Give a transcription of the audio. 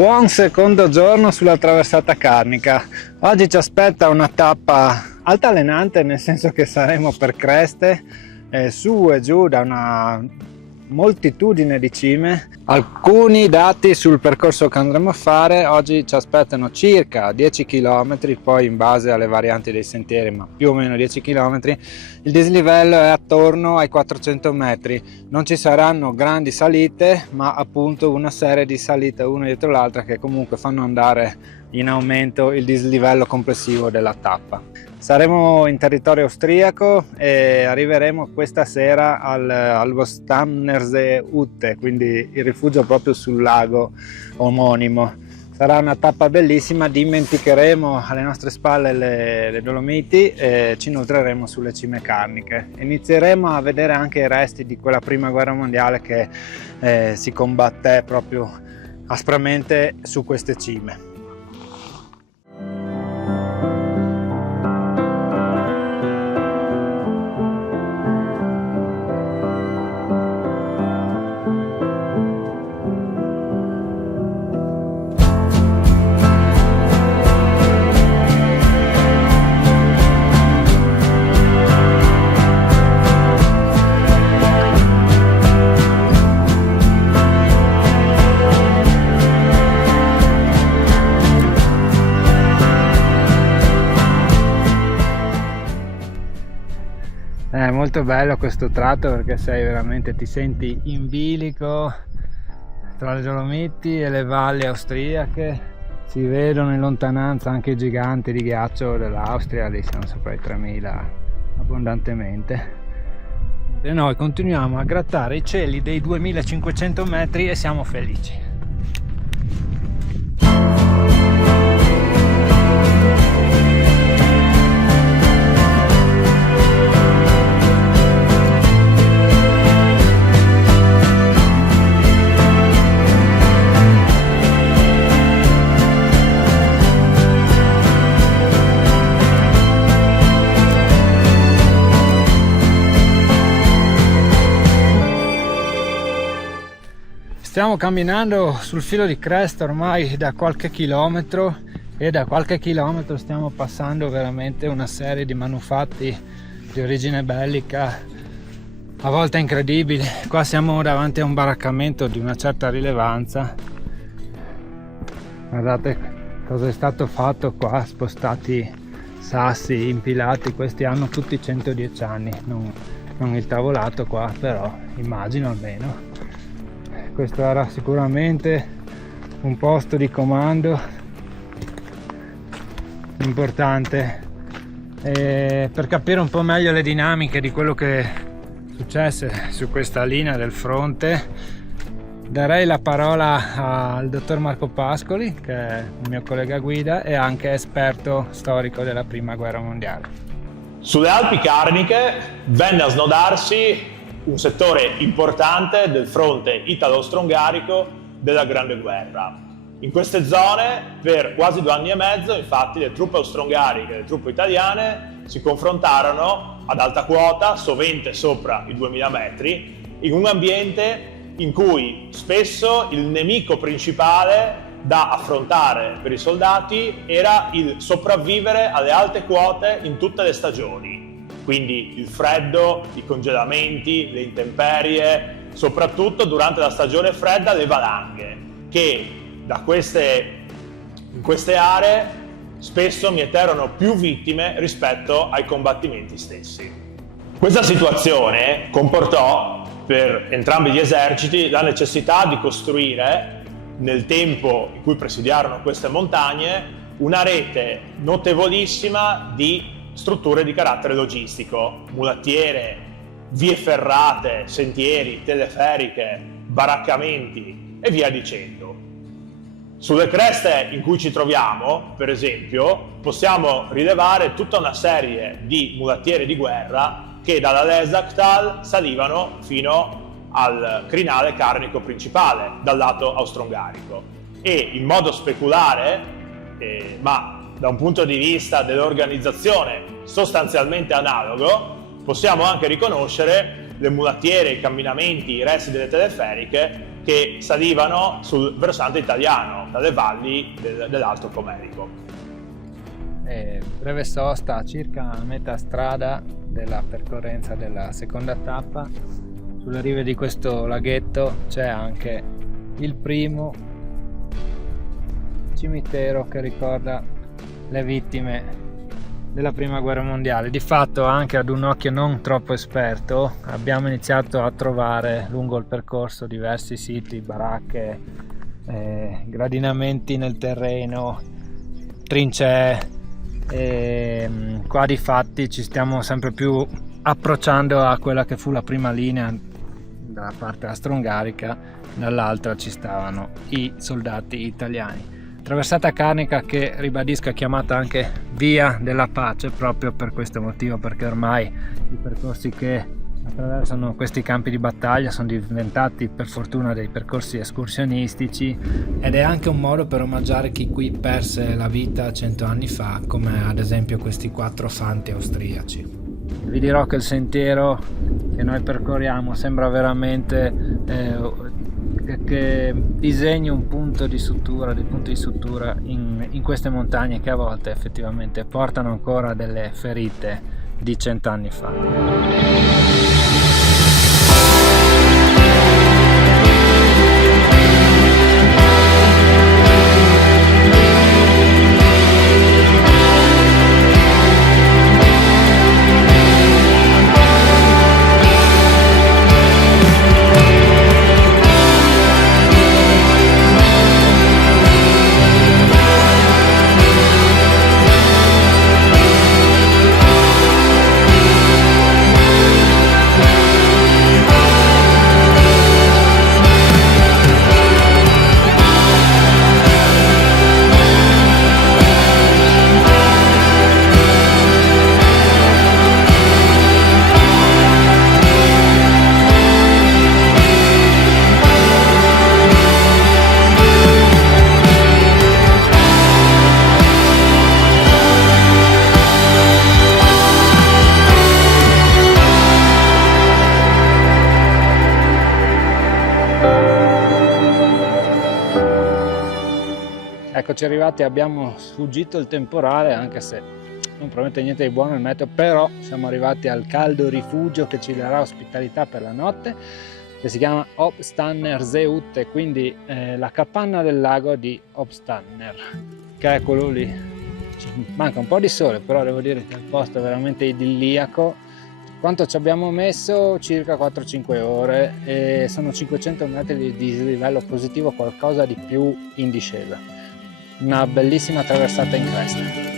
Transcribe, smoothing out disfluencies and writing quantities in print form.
Buon secondo giorno sulla traversata carnica. Oggi ci aspetta una tappa altalenante, nel senso che saremo per creste, su e giù da una moltitudine di cime. Alcuni dati sul percorso che andremo a fare: oggi ci aspettano circa 10 km, poi in base alle varianti dei sentieri, ma più o meno 10 km. Il dislivello è attorno ai 400 metri, non ci saranno grandi salite, ma appunto una serie di salite una dietro l'altra che comunque fanno andare in aumento il dislivello complessivo della tappa. Saremo in territorio austriaco e arriveremo questa sera al Stammnersee Hütte, quindi il rifugio proprio sul lago omonimo. Sarà una tappa bellissima, dimenticheremo alle nostre spalle le Dolomiti e ci inoltreremo sulle cime carniche. Inizieremo a vedere anche i resti di quella prima guerra mondiale che si combatté proprio aspramente su queste cime. È molto bello questo tratto perché ti senti in bilico tra le Dolomiti e le valli austriache. Si vedono in lontananza anche i giganti di ghiaccio dell'Austria, lì siamo sopra i 3000 abbondantemente. E noi continuiamo a grattare i cieli dei 2500 metri e siamo felici. Stiamo camminando sul filo di cresta ormai da qualche chilometro e da qualche chilometro stiamo passando veramente una serie di manufatti di origine bellica, a volte incredibili. Qua siamo davanti a un baraccamento di una certa rilevanza. Guardate cosa è stato fatto qua, spostati sassi impilati, questi hanno tutti 110 anni, non il tavolato qua, però immagino almeno. Questo era sicuramente un posto di comando importante, e per capire un po' meglio le dinamiche di quello che successe su questa linea del fronte darei la parola al dottor Marco Pascoli, che è un mio collega guida e anche esperto storico della prima guerra mondiale. Sulle Alpi Carniche venne a snodarsi un settore importante del fronte italo-austro-ungarico della Grande Guerra. In queste zone per quasi 2 anni e mezzo, infatti, le truppe austro-ungariche e le truppe italiane si confrontarono ad alta quota, sovente sopra i 2000 metri, in un ambiente in cui spesso il nemico principale da affrontare per i soldati era il sopravvivere alle alte quote in tutte le stagioni. Quindi il freddo, i congelamenti, le intemperie, soprattutto durante la stagione fredda le valanghe, che in queste aree spesso mietirono più vittime rispetto ai combattimenti stessi. Questa situazione comportò per entrambi gli eserciti la necessità di costruire, nel tempo in cui presidiarono queste montagne, una rete notevolissima di strutture di carattere logistico, mulattiere, vie ferrate, sentieri, teleferiche, baraccamenti e via dicendo. Sulle creste in cui ci troviamo, per esempio, possiamo rilevare tutta una serie di mulattiere di guerra che dalla Lesachtal salivano fino al crinale carnico principale dal lato austro-ungarico, e in modo speculare, ma da un punto di vista dell'organizzazione sostanzialmente analogo, possiamo anche riconoscere le mulattiere, i camminamenti, i resti delle teleferiche che salivano sul versante italiano. dalle valli dell'Alto Comerico. Breve sosta a circa a metà strada della percorrenza della seconda tappa. Sulle rive di questo laghetto c'è anche il primo cimitero che ricorda le vittime della prima guerra mondiale. Di fatto, anche ad un occhio non troppo esperto, abbiamo iniziato a trovare lungo il percorso diversi siti, baracche, gradinamenti nel terreno, trincee. Qua di fatti ci stiamo sempre più approcciando a quella che fu la prima linea dalla parte austro-ungarica, dall'altra ci stavano i soldati italiani. Traversata carnica che, ribadisco, è chiamata anche via della pace proprio per questo motivo, perché ormai i percorsi che attraversano questi campi di battaglia sono diventati per fortuna dei percorsi escursionistici, ed è anche un modo per omaggiare chi qui perse la vita 100 anni fa, come ad esempio questi 4 fanti austriaci. Vi dirò che il sentiero che noi percorriamo sembra veramente che disegni un punto di sutura, dei punti di sutura in queste montagne che a volte effettivamente portano ancora delle ferite di 100 anni fa. Eccoci arrivati, abbiamo sfuggito il temporale, anche se non promette niente di buono il meteo, però siamo arrivati al caldo rifugio che ci darà ospitalità per la notte, che si chiama Obstanner Seehütte, quindi la capanna del lago di Obstanner, che è quello lì. Ci manca un po' di sole, però devo dire che il posto è veramente idilliaco. Quanto ci abbiamo messo? Circa 4-5 ore, e sono 500 metri di dislivello positivo, qualcosa di più in discesa. Una bellissima traversata in cresta.